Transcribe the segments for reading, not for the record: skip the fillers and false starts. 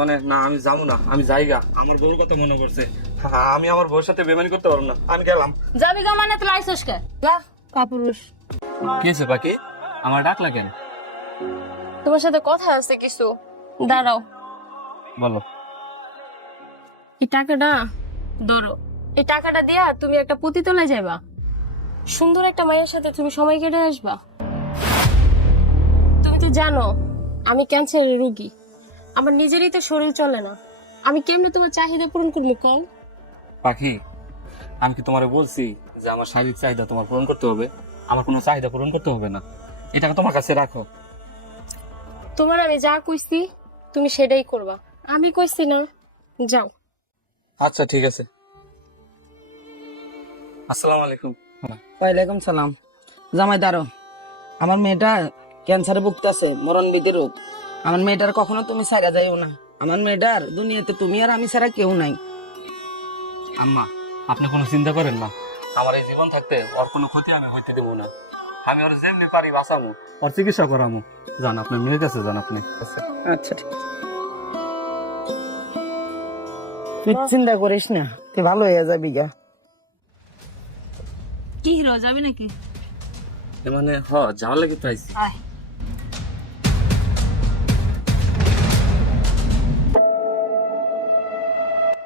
মানে না, আমি যাবো না, আমি যাইগা। আমার বউর কথা মনে করছে। আমি আমার বউর সাথে বেমানি করতে পারবো না, আমি গেলাম। যাবি গা মানে তুই আইসস কে? যা কাপুরুষ। কি হয়েছে পাখি, আমার ডাকলা কেন? তোমার সাথে কথা আছে কিছু, দাঁড়াও। বলো। এই টাকাটা ধরো, এই টাকাটা দিয়া তুমি একটা পুঁতি তোলা যাইবা, সুন্দর একটা মায়ের সাথে তুমি সময় কেটে আসবা। তুমি তো জানো আমি ক্যান্সারের রোগী, আমার নিজেরই তো শরীর চলে না, আমি কেমনে তোমার চাহিদা পূরণ করবো কল? পাখি, আমি কি তোমারে বলছি যে আমার শারীরিক চাহিদা তোমার পূরণ করতে হবে? আমার কোনো চাহিদা পূরণ করতে হবে না, এটাকে তোমার কাছে রাখো। তোমার আমি যা কইছি তুমি সেটাই করবা, আমি কইছি না। যাও। আচ্ছা ঠিক আছে। আসসালামু আলাইকুম। ওয়ালাইকুম সালাম। জামাই দাঁড়ো, আমার মেয়েটা ক্যান্সারে ভুগতেছে, মরণবিধি রোগ। আমার মেয়েটার কখনো তুমি ছাড়া যাইও না। আমার মেয়েটার দুনিয়াতে তুমি আর আমি ছাড়া কেউ নাই। আম্মা, আপনি কোনো চিন্তা করেন না, আমার এই জীবন থাকতে ওর কোনো ক্ষতি আমি হইতে দেবো না। আমি ওর যেমনি পারি বাঁচামু, ওর চিকিৎসা করামু। যান আপনার মেয়ের কাছে যান আপনি। আচ্ছা ঠিক আছে, তুই চিন্তা করিস না, তুই ভালো হয়ে যাবি গা। কি হিরো যাবি নাকি? মানে যাওয়ার লাগে তো আইছি।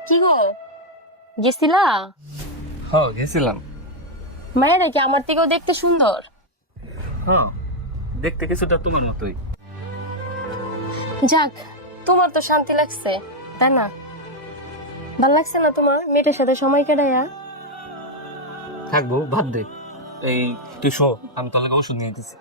কি গো, গেছিলা? গেছিলাম। মায়েরা কি আমার থেকেও দেখতে সুন্দর? দেখতে কিছুটা তোমার মতোই। যাক, তোমার তো শান্তি লাগছে তাই না? ভাল লাগছে না তোমার মেয়েটার সাথে সময় কাটাইয়া? থাকবো, বাদ দে। এই তুই শো, আমি তাহলে ওষুধ নিয়ে দিছি।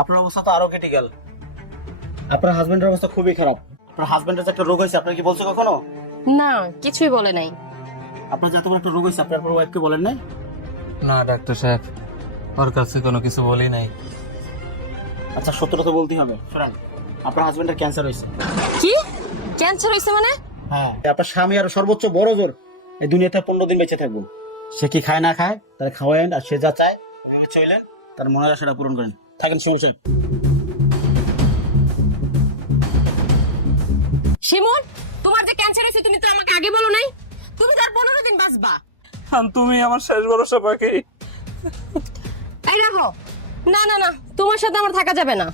আপনার অবস্থা তো আরো ক্রিটিক্যাল। আপনার হাজবেন্ডের অবস্থা খুবই খারাপ। আপনার হাজবেন্ডের যে একটা রোগ হয়েছে, আপনার কি বলছে কখনো? না, কিছুই বলে নাই। আপনার যে এত বড় একটা রোগ হয়েছে, আপনি আপনার ওয়াইফকে বলেন নাই? না ডাক্তার সাহেব, ওর কাছে কোনো কিছু বলি নাই। আচ্ছা, সত্যটা তো বলতেই হবে। শোনেন, আপনার হাজবেন্ডের ক্যান্সার হয়েছে। কি ক্যান্সার হয়েছে মানে? হ্যাঁ, আপনার স্বামী আর সর্বোচ্চ বড় জোর এই দুনিয়াতে 15 দিন বেঁচে থাকবো। সে কি খায় না খায়, তার খাওয়ায়েন, আর সে যা চায় ওভাবে চলেন, তার মনের আশাটা পূরণ করেন। থাকেন শিমুল সাহেব। শিমুল, তোমার যে ক্যান্সার হয়েছে তুমি তো আমাকে আগে বলো নাই। তুমি তো আর 15 দিন বাঁচবা। তুমি আমার শেষ ভরসা পাখি। এই রাখো। না না না, তোমার সাথে আমার থাকা যাবে না।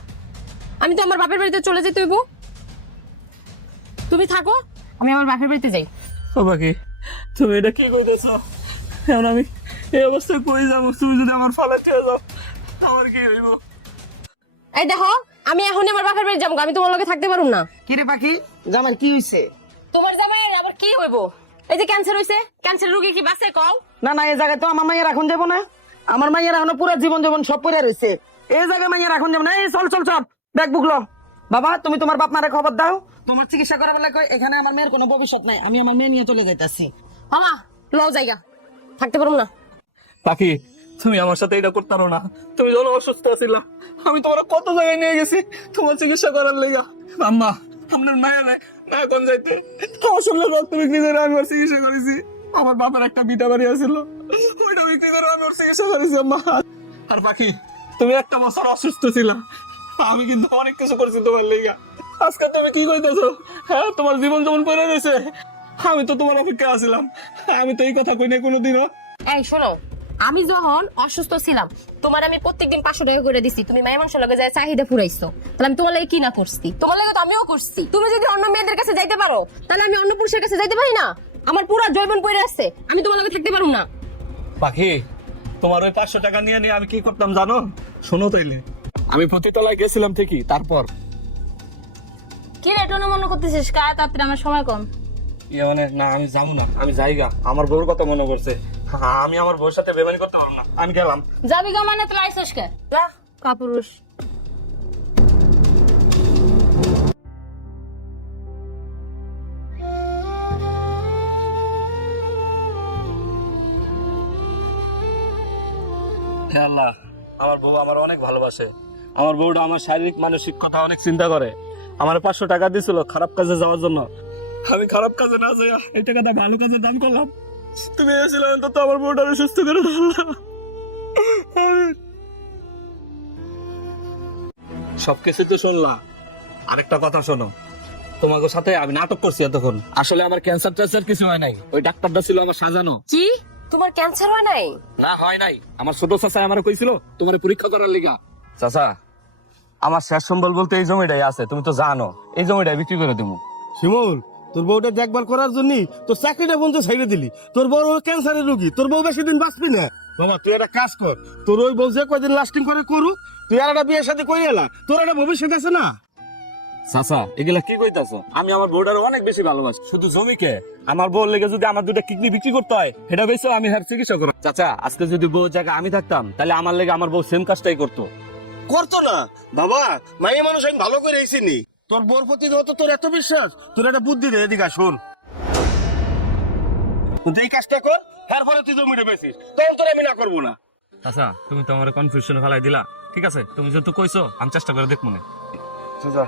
আমি তো আমার বাপের বাড়িতে চলে যেতে হইব। তুমি থাকো, আমি আমার বাপের বাড়িতে যাই। ও পাখি, তুমি এটা কি কইতেছ? এখন আমি এই অবস্থায় কই যাবো? তুমি যদি আমার ফালাতে যাও, আমার কি হইব? এই দেখো, আমি এখন আমার বাপের বাড়ি যাবো, আমি তোমার লগে থাকতে পারুম না। কিরে পাখি, জামাই কি হয়েছে? তোমার জামাইয়ের আবার কি হইব? এই যে ক্যান্সার হইছে, ক্যান্সার রোগী কি বাঁচে কও? না না, এই জায়গায় তো আমার মাইয়ের এখন যাবো না। আমার মাইয়ের এখনো পুরো জীবন জীবন সব পড়ে রয়েছে। এই জায়গায় মাইয়ের এখন যাবো না। এই চল চল চল, ব্যাগ বুকলো। বাবা, তুমি তোমার বাপ মারে খবর দাও, তোমার চিকিৎসা করা বলে কই এখানে আমার মেয়ের কোনো ভবিষ্যৎ নাই। আমি আমার মেয়ে নিয়ে চলে যাইতাছি। মামা, লও জায়গা, থাকতে পারুম না। পাখি, তুমি আমার সাথে এটা করতে পারো না। তুমি যখন অসুস্থ আছিলা, আমি তোমার কত জায়গায় নিয়ে গেছি তোমার চিকিৎসা করার লেগা। আম্মা, আপনার মায়া নাই, না কোন যাইতে আমার সঙ্গে রক্ত বিক্রি করে আমি ওর চিকিৎসা করেছি। আমার বাপের একটা বিটা বাড়ি আছিল, ওইটা বিক্রি করে আমি ওর চিকিৎসা করেছি আম্মা। আর পাখি, তুমি একটা বছর অসুস্থ ছিলা, আমি কিন্তু অনেক কিছু করেছি তোমার লেগা। আজকে তুমি কি কইতেছো? হ্যাঁ, তোমার জীবন যেমন পড়ে রয়েছে, আমি তো তোমার অপেক্ষা আছিলাম। আমি তো এই কথা কই না কোনোদিনও। এই শোনো, আমি যখন অসুস্থ ছিলাম তোমার আমি প্রত্যেকদিন 500 টাকা করে দিছি, তুমি মায়ের মাংস লগে যায় চাহিদা পুরাইছো, তাহলে আমি তোমার লাগে কি না করছি? তোমার লাগে তো আমিও করছি। তুমি যদি অন্য মেয়েদের কাছে যাইতে পারো, তাহলে আমি অন্য পুরুষের কাছে যাইতে পারি না? আমার পুরো জৈবন পড়ে আছে, আমি তোমার লগে থাকতে পারুম না। পাখি, তোমার ওই 500 টাকা নিয়ে নিয়ে আমি কি করতাম জানো? শোনো তাইলে, আমি প্রতিতলায় গেছিলাম ঠিকই, তারপর কি রে টোনো মনে করতেছিস? কায় তাড়াতাড়ি, আমার সময় কম। মানে না, আমি যাবো না, আমি যাইগা। আমার বউর কথা মনে করছে। আমি আমার বউর সাথে বেমানি করতে পারবো না, আমি গেলাম। যাবি গা মানে তুই আইসস কে? যা কাপুরুষ। হে আল্লাহ, আমার বউ আমার অনেক ভালোবাসে। আমার বউটা আমার শারীরিক মানসিক কথা অনেক চিন্তা করে। আমার 500 টাকা দিছিল খারাপ কাজে যাওয়ার জন্য। আমি খারাপ কাজে না যাইয়া এই টাকাটা ভালো কাজে দান করলাম। তুমি এসেছিলে তো আমার বউটারে সুস্থ করে ধরলাম। সবকিছু তো শুনলা, আরেকটা কথা শোনো, তোমাকে সাথে আমি নাটক করছি এতক্ষণ। আসলে আমার ক্যান্সার ট্যান্সার কিছু হয় নাই, ওই ডাক্তারটা ছিল আমার সাজানো। কি তোমার ক্যান্সার হয় নাই? না হয় নাই, আমার ছোট চাচা আমার কইছিল তোমার পরীক্ষা করার লিগা। চাচা, আমার শেষ সম্বল বলতে এই জমিটাই আছে, তুমি তো জানো। এই জমিটাই বিক্রি করে দেবো। শিমুল, তোর বউটা দেখভাল করার জন্য তোর চাকরিটা বন্ধ ছেড়ে দিলি। তোর বউ ক্যান্সারের রোগী, তোর বউ বেশি দিন বাঁচবি না। বাবা তুই একটা কাজ কর, তোর ওই বউ যে কয়দিন লাস্টিং করে করুক, তুই আর একটা বিয়ের সাথে করে এলা, তোর একটা ভবিষ্যৎ আছে না। চাচা এগুলা কি কইতাছো? আমি আমার বউটার অনেক বেশি ভালোবাসি। শুধু জমিকে, আমার বউর লেগে যদি আমার দুটা কিডনি বিক্রি করতে হয়, সেটা বেশি আমি হ্যাঁ চিকিৎসা করব। চাচা, আজকে যদি বউ জায়গায় আমি থাকতাম, তাহলে আমার লেগে আমার বউ সেম কাজটাই করতো। করতো না বাবা, মাইয়া মানুষ আমি ভালো করে এসিনি। তোর বউর প্রতি তো তোর এত বিশ্বাস, তোর একটা বুদ্ধি দে, এদিকে আয়, শোন। তুই এই কাজটা কর, এর পরে তুই জমিটা বেশিস, তখন তোর আমি না করবো না। চাচা, তুমি তো আমার কনফিউশনে ফেলাই দিলা। ঠিক আছে, তুমি যেহেতু কইছো, আমি চেষ্টা করে দেখবো না। চাচা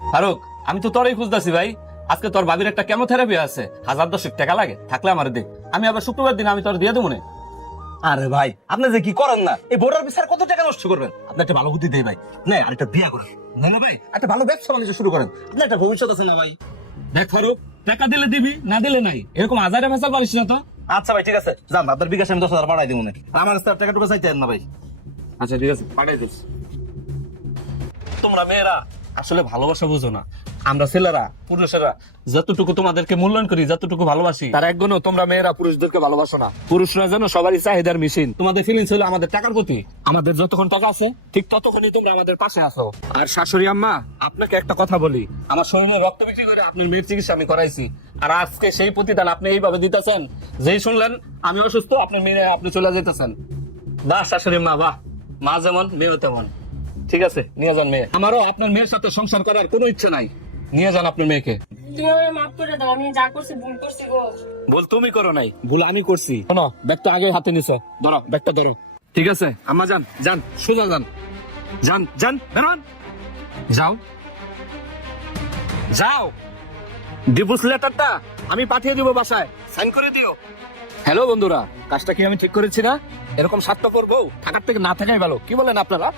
ফারুক, আমি তো তোরই খুঁজতেছি ভাই। আজকে তোর ভাবির একটা কেমোথেরাপি আছে, 1010 টাকা লাগে, থাকলে আমার দেখ। আমি আবার শুক্রবার দিন আমি তোর দিয়ে দেবো না। আরে ভাই, আপনি যে কি করেন না, এই বোর্ডার বিচার কত টাকা নষ্ট করবেন? আপনি একটা ভালো বুদ্ধি দেই ভাই, না আর একটা বিয়া করেন। না না ভাই, একটা ভালো ব্যবসা বাণিজ্য শুরু করেন, আপনার একটা ভবিষ্যৎ আছে না ভাই। দেখ ফারুক, টাকা দিলে দিবি, না দিলে নাই, এরকম হাজারে ফেসাল পারিস না তো। আচ্ছা ভাই ঠিক আছে, যান, আপনার বিকাশে আমি 10,000 পাঠাই দেবো না, আমার কাছে টাকা টুকু চাইতেন না ভাই। আচ্ছা ঠিক আছে, পাঠাই দিস। তোমরা মেয়েরা আসলে ভালোবাসা বুঝো না। আমরা ছেলেরা, পুরুষেরা যতটুকু তোমাদেরকে মূল্যায়ন করি, যতটুকু ভালোবাসি, তার এক গুণও তোমরা মেয়েরা পুরুষদেরকে ভালোবাসো না। পুরুষরা যেন সবারই চাহিদার মেশিন। তোমাদের ফিলিংস হলো আমাদের টাকার প্রতি। আমাদের যতক্ষণ টাকা আছে, ঠিক ততক্ষণই তোমরা আমাদের পাশে আছো। আর শাশুড়ি আম্মা, আপনাকে একটা কথা বলি, আমার শরীরে রক্ত বিক্রি করে আপনার মেয়ের চিকিৎসা আমি করাইছি। আর আজকে সেই প্রতিদান আপনি এইভাবে দিতেছেন। যেই শুনলেন আমি অসুস্থ, আপনার মেয়ে আপনি চলে যেতেছেন। বাহ শাশুড়ি মা, বাহ। মা যেমন মেয়েও তেমন। ঠিক আছে, নিয়ে যান মেয়ে। আমারও আপনার মেয়ের সাথে সংসার করার কোনো ইচ্ছে নাই। নিয়ে যান আপনার মেয়েকে। তুমি আমাকে মাফ করে দাও, আমি যা করছি ভুল করছি গো। ভুল তুমি করো নাই, ভুল আমি করছি। শোনো, ব্যাগটা আগে হাতে নিছো, ধরো ব্যাগটা ধরো। ঠিক আছে আম্মা, যান যান, সোজা যান, যান যান, বেরোন, যাও যাও। ডিভোর্স লেটারটা আমি পাঠিয়ে দিব বাসায়, সাইন করে দিও। হ্যালো বন্ধুরা, কাজটা কি আমি ঠিক করেছি না? এরকম স্বার্থপর বউ থাকার থেকে না থাকাই ভালো, কি বলেন আপনারা?